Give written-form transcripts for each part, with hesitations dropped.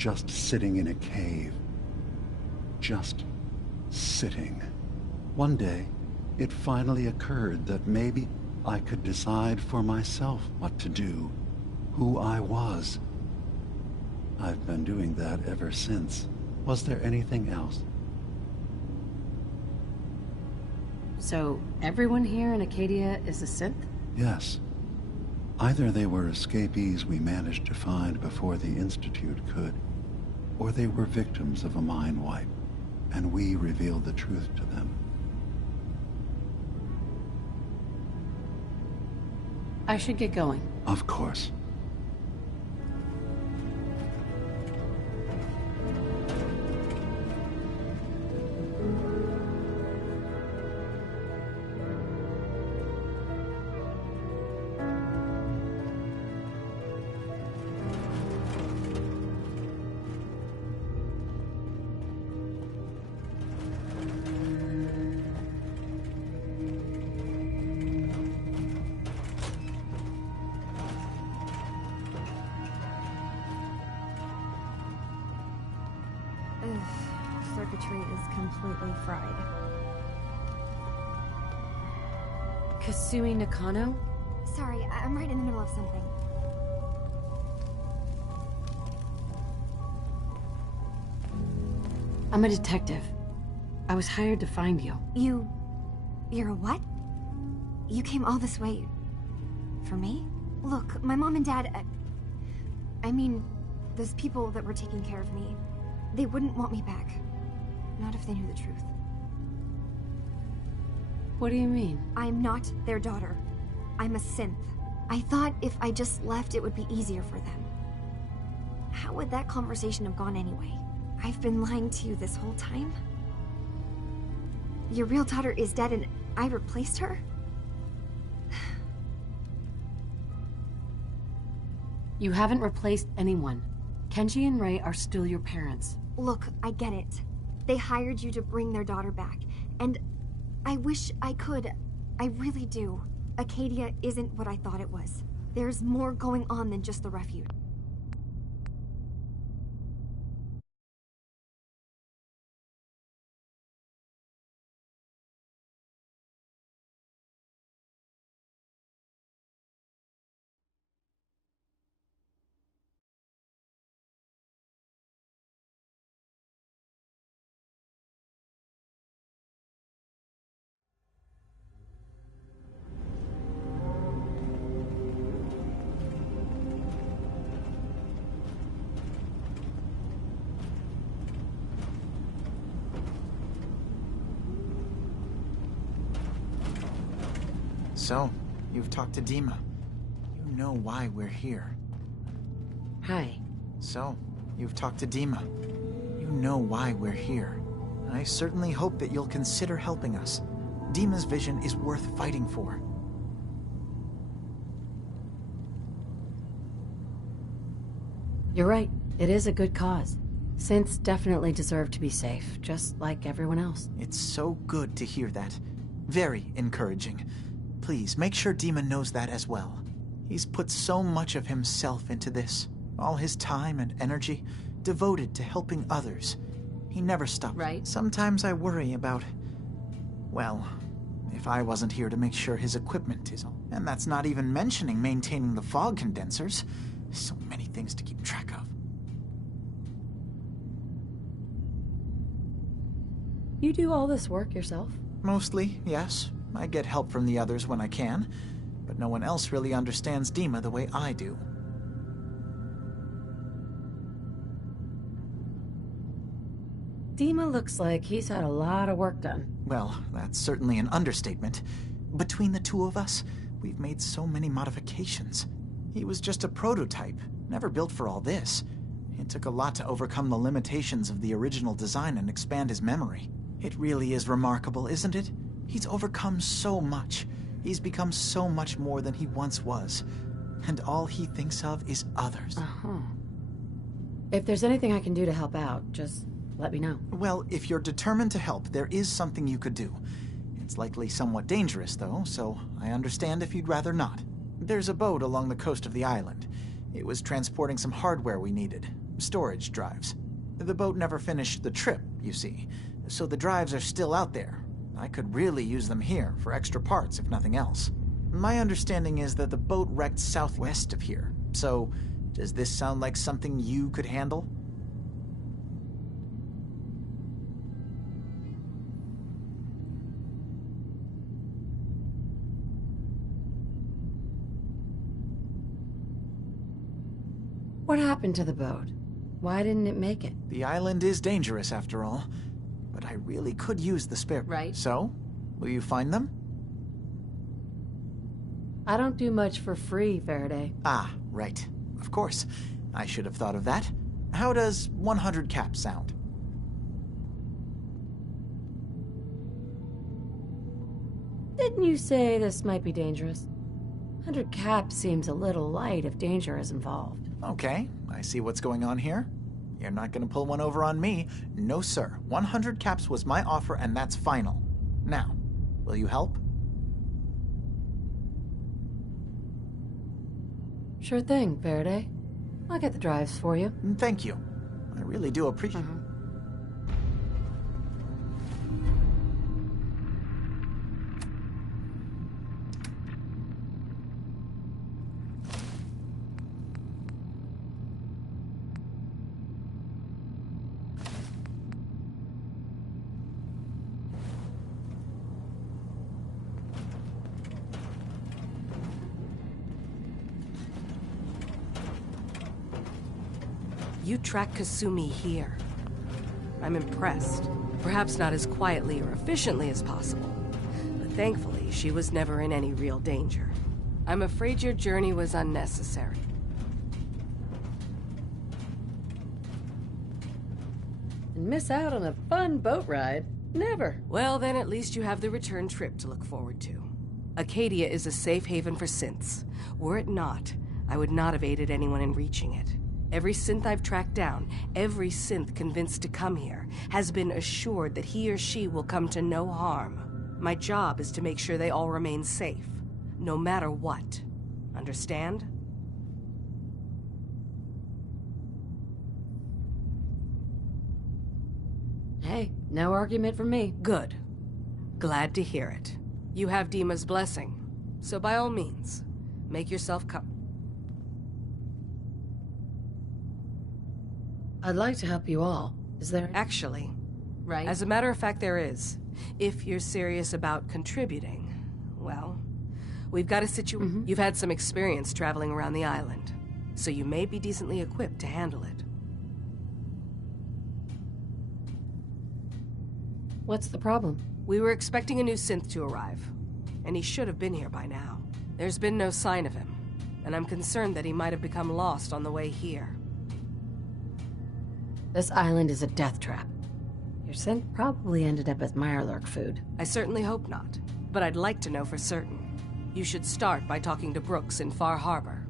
just sitting in a cave. Just sitting. One day, it finally occurred that maybe I could decide for myself what to do, who I was. I've been doing that ever since. Was there anything else? So, everyone here in Acadia is a synth? Yes. Either they were escapees we managed to find before the Institute could, or they were victims of a mind wipe, and we revealed the truth to them. I should get going. Of course. Circuitry is completely fried. Kasumi Nakano? Sorry, I'm right in the middle of something. I'm a detective. I was hired to find you. You're a what? You came all this way... for me? Look, my mom and dad... I mean, those people that were taking care of me, they wouldn't want me back. Not if they knew the truth. What do you mean? I'm not their daughter. I'm a synth. I thought if I just left, it would be easier for them. How would that conversation have gone anyway? I've been lying to you this whole time? Your real daughter is dead and I replaced her? You haven't replaced anyone. Kenji and Ray are still your parents. Look, I get it. They hired you to bring their daughter back, and I wish I could. I really do. Acadia isn't what I thought it was. There's more going on than just the refuge. So, you've talked to Dima. You know why we're here. Hi. So, you've talked to Dima. You know why we're here. I certainly hope that you'll consider helping us. Dima's vision is worth fighting for. You're right. It is a good cause. Synths definitely deserve to be safe, just like everyone else. It's so good to hear that. Very encouraging. Please, make sure Dima knows that as well. He's put so much of himself into this. All his time and energy devoted to helping others. He never stopped. Right. Sometimes I worry about... well, if I wasn't here to make sure his equipment is all... And that's not even mentioning maintaining the fog condensers. So many things to keep track of. You do all this work yourself? Mostly, yes. I get help from the others when I can, but no one else really understands Dima the way I do. Dima looks like he's had a lot of work done. Well, that's certainly an understatement. Between the two of us, we've made so many modifications. He was just a prototype, never built for all this. It took a lot to overcome the limitations of the original design and expand his memory. It really is remarkable, isn't it? He's overcome so much. He's become so much more than he once was. And all he thinks of is others. Uh-huh. If there's anything I can do to help out, just let me know. Well, if you're determined to help, there is something you could do. It's likely somewhat dangerous, though, so I understand if you'd rather not. There's a boat along the coast of the island. It was transporting some hardware we needed. storage drives. The boat never finished the trip, you see, so the drives are still out there. I could really use them here for extra parts, if nothing else. My understanding is that the boat wrecked southwest of here, so does this sound like something you could handle? What happened to the boat? Why didn't it make it? The island is dangerous, after all, but I really could use the spare... Right. So, will you find them? I don't do much for free, Faraday. Ah, right. Of course. I should have thought of that. How does 100 caps sound? Didn't you say this might be dangerous? 100 caps seems a little light if danger is involved. Okay, I see what's going on here. You're not gonna pull one over on me. No, sir. 100 caps was my offer, and that's final. Now, will you help? Sure thing, Faraday. I'll get the drives for you. Thank you. I really do appreciate... You tracked Kasumi here. I'm impressed. Perhaps not as quietly or efficiently as possible, but thankfully she was never in any real danger. I'm afraid your journey was unnecessary. And miss out on a fun boat ride? Never. Well, then at least you have the return trip to look forward to. Acadia is a safe haven for synths. Were it not, I would not have aided anyone in reaching it. Every synth I've tracked down, every synth convinced to come here, has been assured that he or she will come to no harm. My job is to make sure they all remain safe, no matter what. Understand? Hey, no argument from me. Good. Glad to hear it. You have Dima's blessing, so by all means, make yourself come. I'd like to help you all. Is there... Actually, Right? as a matter of fact, there is. If you're serious about contributing, well, we've got a situation. You've had some experience traveling around the island, so you may be decently equipped to handle it. What's the problem? We were expecting a new synth to arrive, and he should have been here by now. There's been no sign of him, and I'm concerned that he might have become lost on the way here. This island is a death trap. Your synth probably ended up as Mirelurk food. I certainly hope not, but I'd like to know for certain. You should start by talking to Brooks in Far Harbor.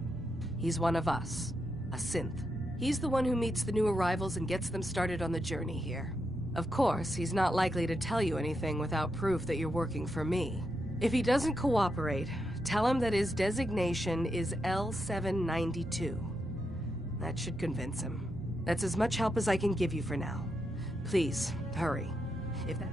He's one of us, a synth. He's the one who meets the new arrivals and gets them started on the journey here. Of course, he's not likely to tell you anything without proof that you're working for me. If he doesn't cooperate, tell him that his designation is L792. That should convince him. That's as much help as I can give you for now. Please, hurry. If that...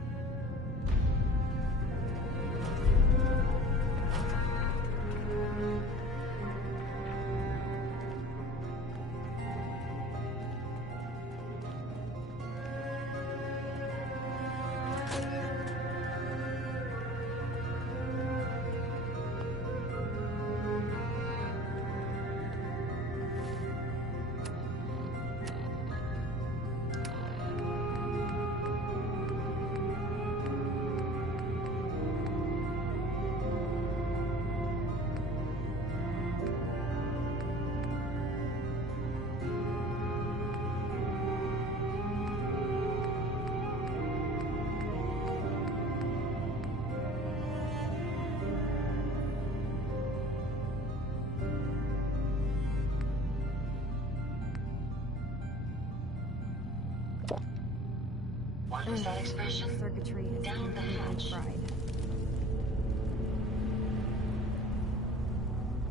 What was that expression? Circuitry is Down the hatch. fried.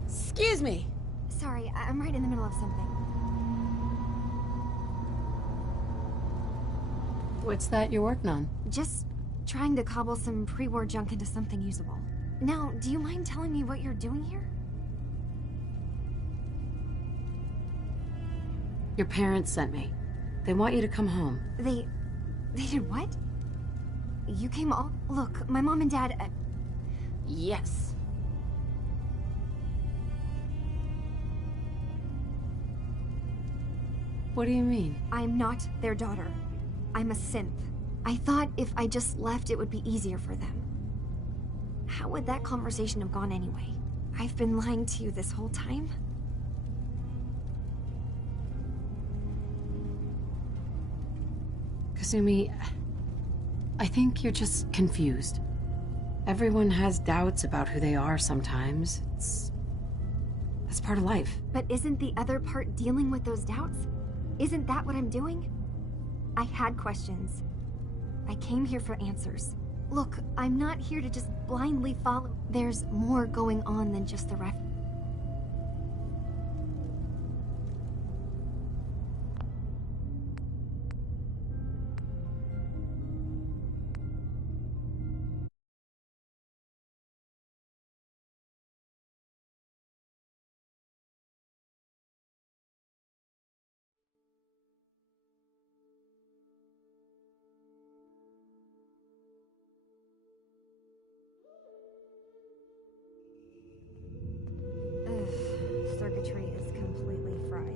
Excuse me. Sorry, I'm right in the middle of something. What's that you're working on? Just trying to cobble some pre-war junk into something usable. Now, do you mind telling me what you're doing here? Your parents sent me. They want you to come home. They did what? You came all... Look, my mom and dad... Yes. What do you mean? I'm not their daughter. I'm a synth. I thought if I just left, it would be easier for them. How would that conversation have gone anyway? I've been lying to you this whole time? Kasumi, I think you're just confused. Everyone has doubts about who they are sometimes. That's part of life. But isn't the other part dealing with those doubts? Isn't that what I'm doing? I had questions. I came here for answers. Look, I'm not here to just blindly follow. There's more going on than just the refuge. Circuitry is completely fried.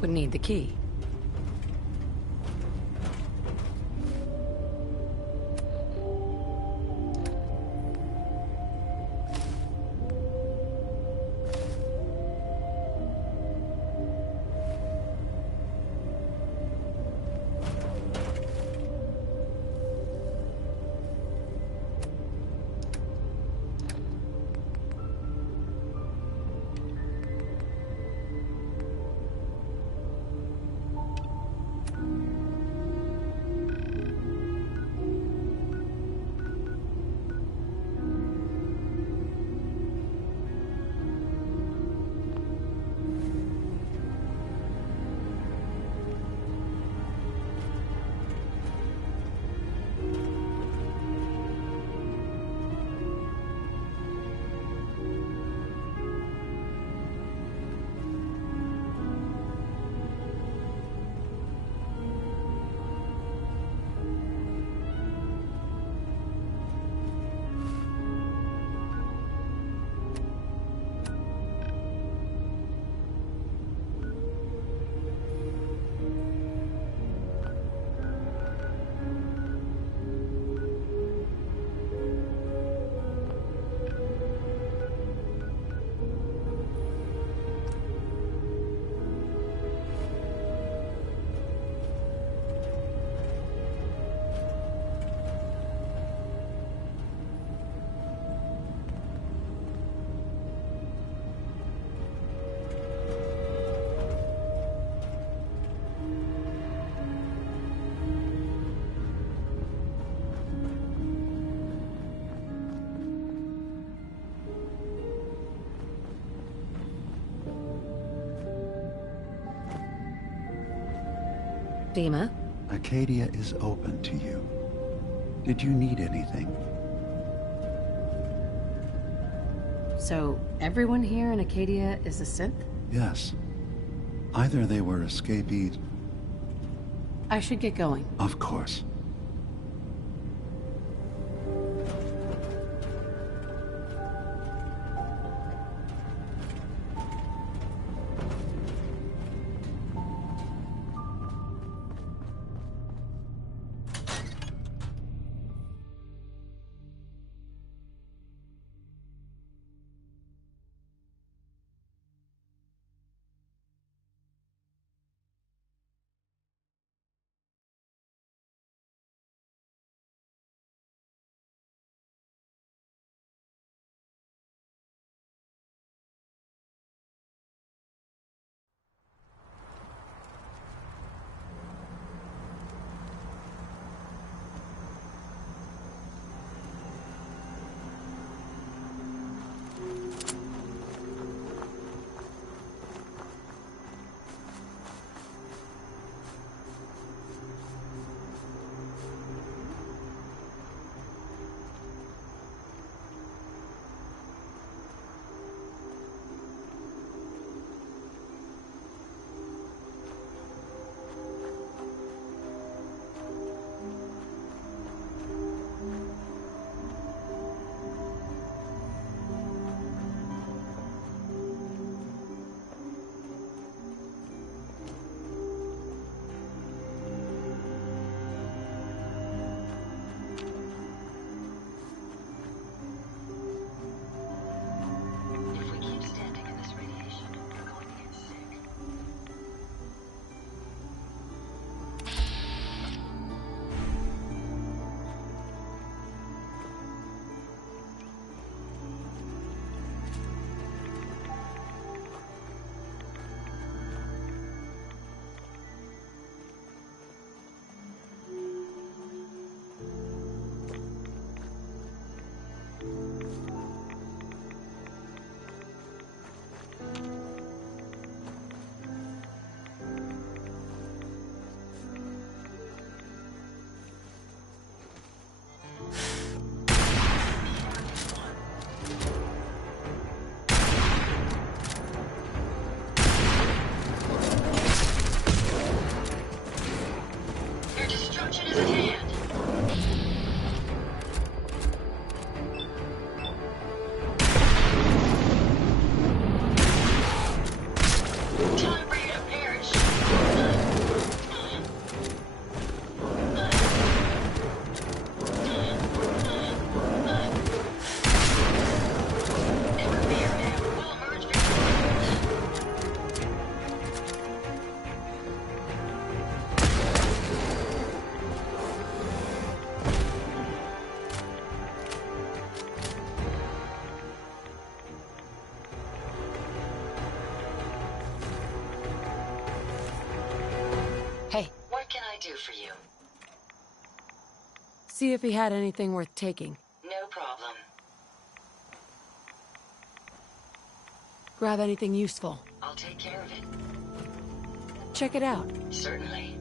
Would need the key. Dima? Acadia is open to you. Did you need anything? So, everyone here in Acadia is a synth? Yes. Either they were escapees... I should get going. Of course. If we keep standing in this radiation, we're going to get sick. Your destruction is at hand. Time for you to perish. Never fear, man. We'll emerge victorious. Hey, What can I do for you? see if he had anything worth taking. No problem. Grab anything useful. I'll take care of it. Check it out. Certainly.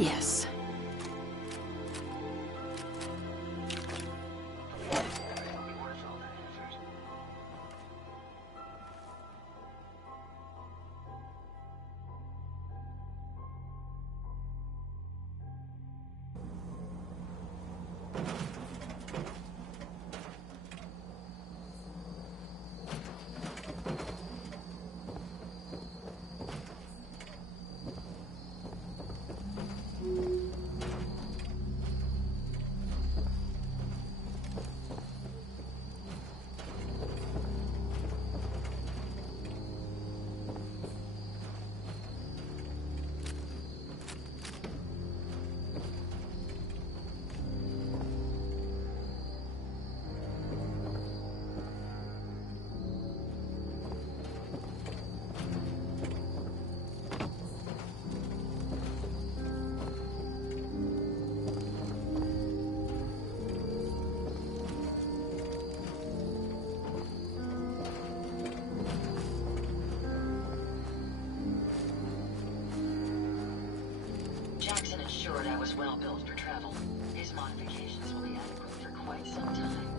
Yes. Jackson assured I was well built for travel. His modifications will be adequate for quite some time.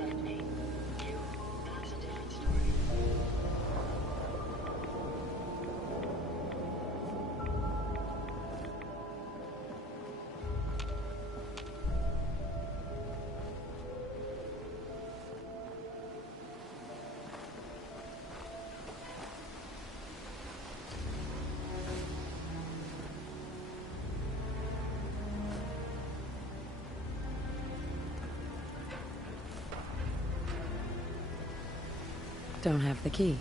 alongside me. You, that's a different story. Don't have the key.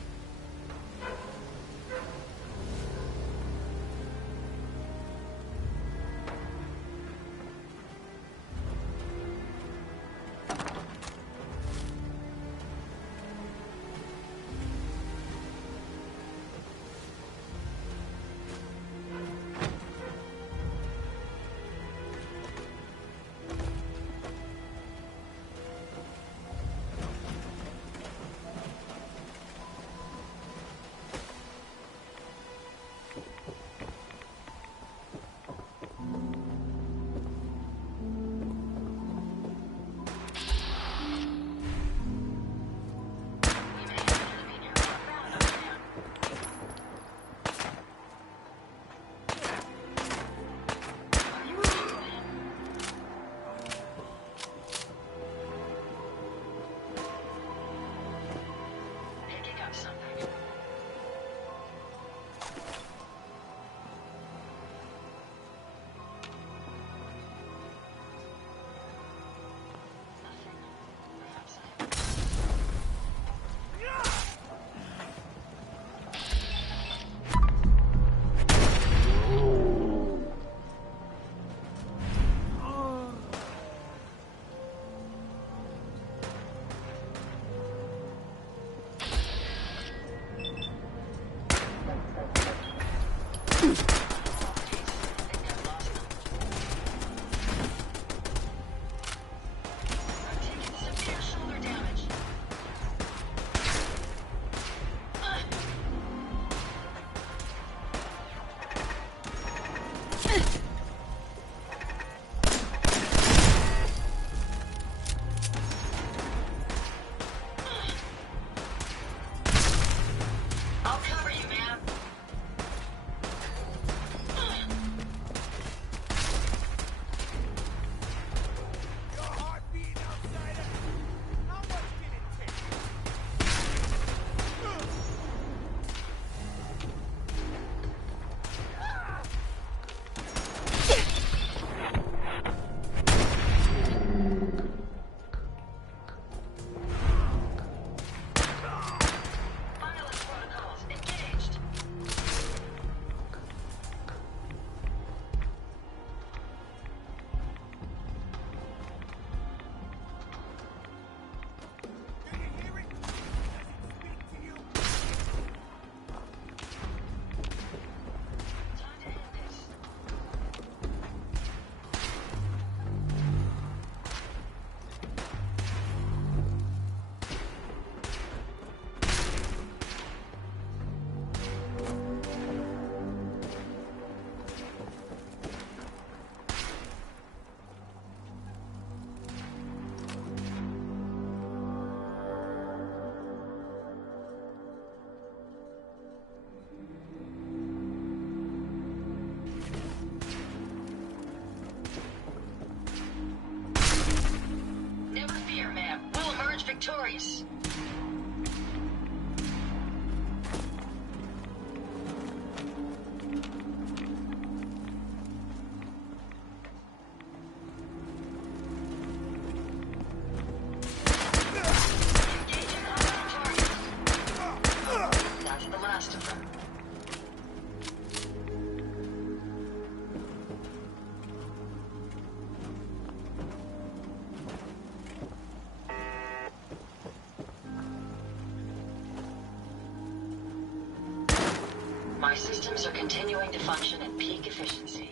victorious. That's the last of them. My systems are continuing to function at peak efficiency.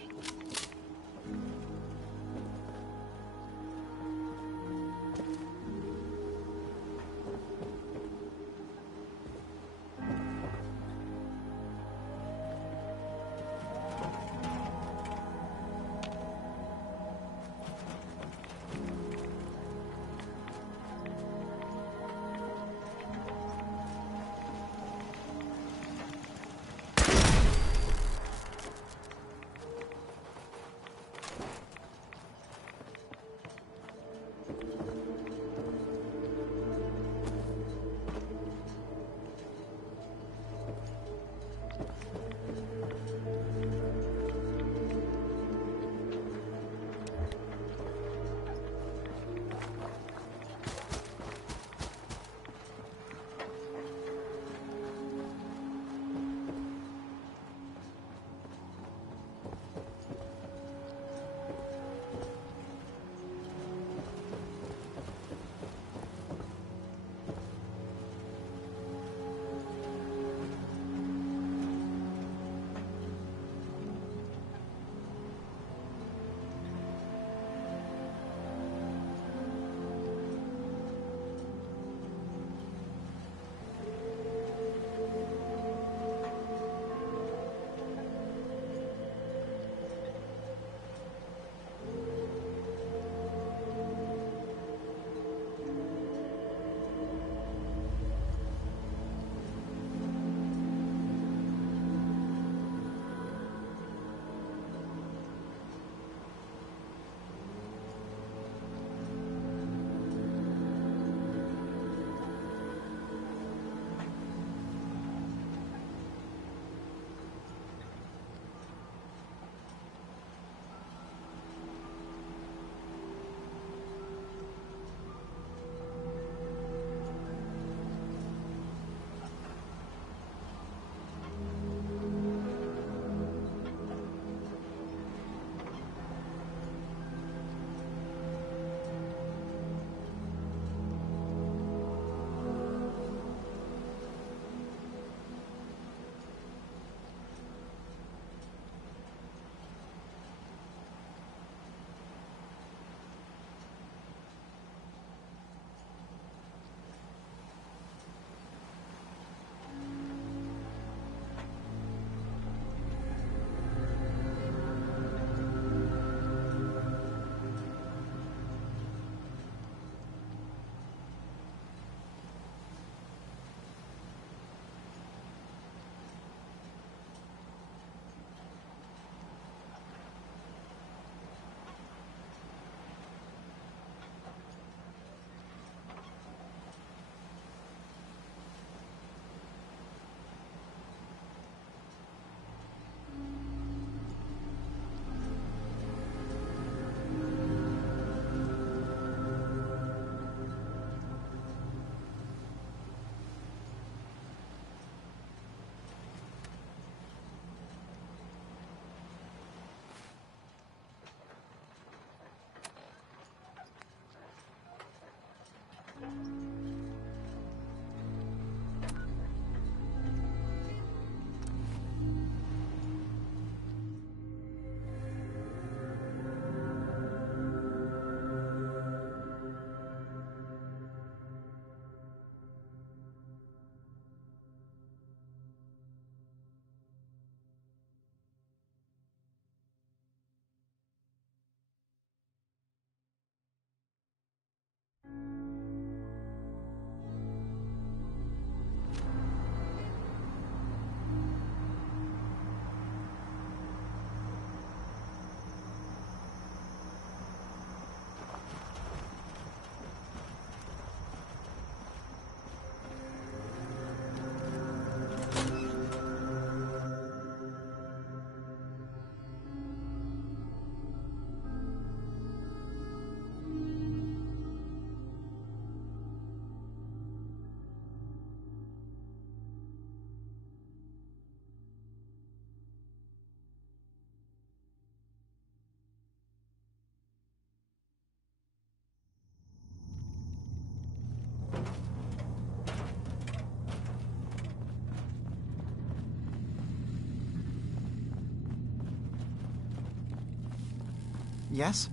Yes?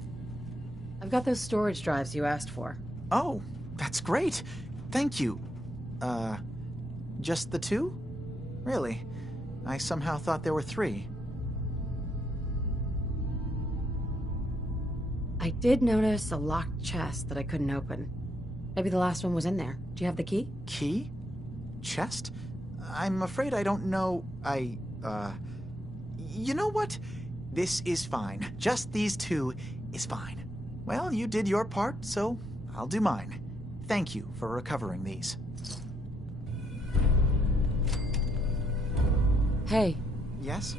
I've got those storage drives you asked for. Oh, that's great. Thank you. Just the 2? Really? I somehow thought there were 3. I did notice a locked chest that I couldn't open. Maybe the last one was in there. Do you have the key? Key? Chest? I'm afraid I don't know. You know what? This is fine. Just these 2 is fine. Well, you did your part, so I'll do mine. Thank you for recovering these. Hey. Yes?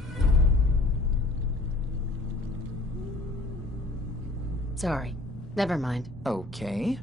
Sorry. Never mind. Okay.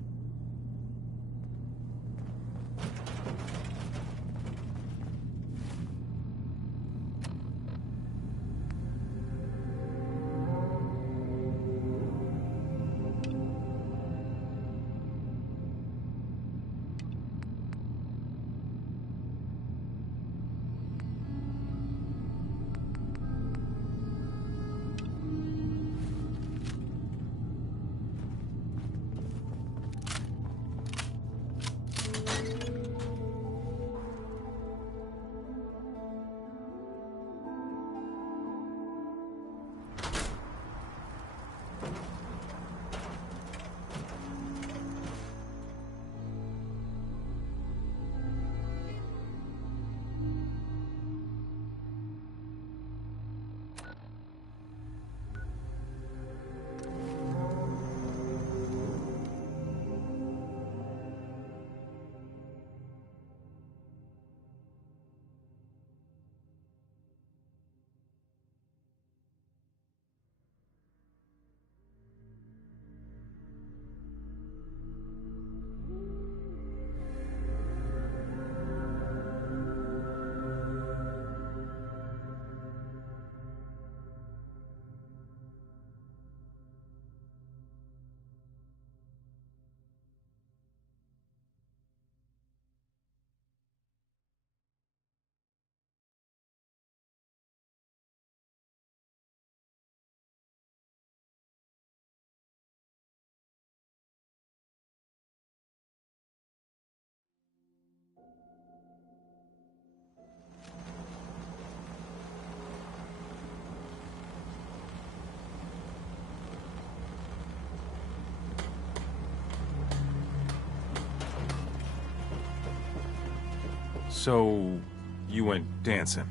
So, you went dancing.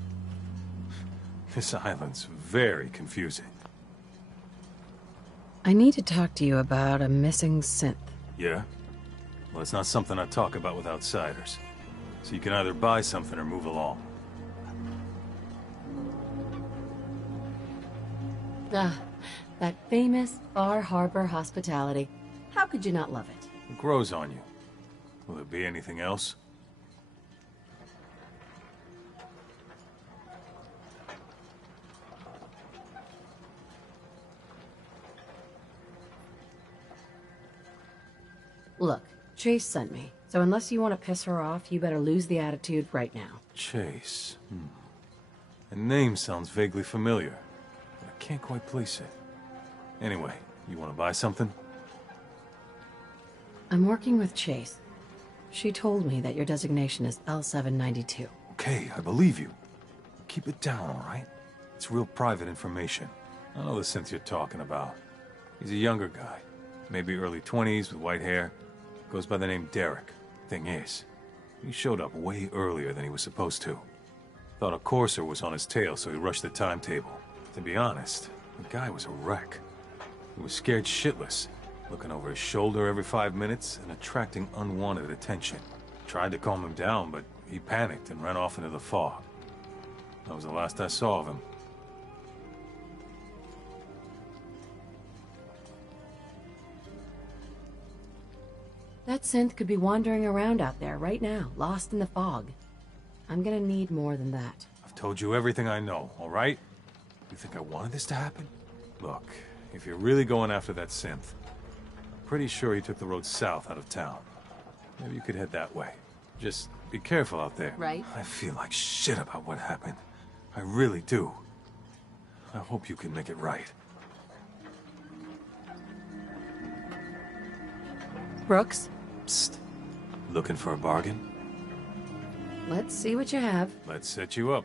This island's very confusing. I need to talk to you about a missing synth. Yeah? Well, it's not something I talk about with outsiders. So you can either buy something or move along. Ah, that famous Far Harbor hospitality. How could you not love it? It grows on you. Will there be anything else? Look, Chase sent me, so unless you want to piss her off, you better lose the attitude right now. Chase. The name sounds vaguely familiar, but I can't quite place it. Anyway, you want to buy something? I'm working with Chase. She told me that your designation is L792. Okay, I believe you. Keep it down, all right? It's real private information. I know the synth you're talking about. He's a younger guy, maybe early 20s with white hair. Goes by the name Derek. Thing is, he showed up way earlier than he was supposed to. Thought a courser was on his tail, so he rushed the timetable. To be honest, the guy was a wreck. He was scared shitless, looking over his shoulder every 5 minutes and attracting unwanted attention. Tried to calm him down, but he panicked and ran off into the fog. That was the last I saw of him. That synth could be wandering around out there right now, lost in the fog. I'm gonna need more than that. I've told you everything I know, all right? You think I wanted this to happen? Look, if you're really going after that synth, I'm pretty sure he took the road south out of town. Maybe you could head that way. Just be careful out there. Right. I feel like shit about what happened. I really do. I hope you can make it right. Brooks, Psst. Looking for a bargain? let's see what you have. Let's set you up.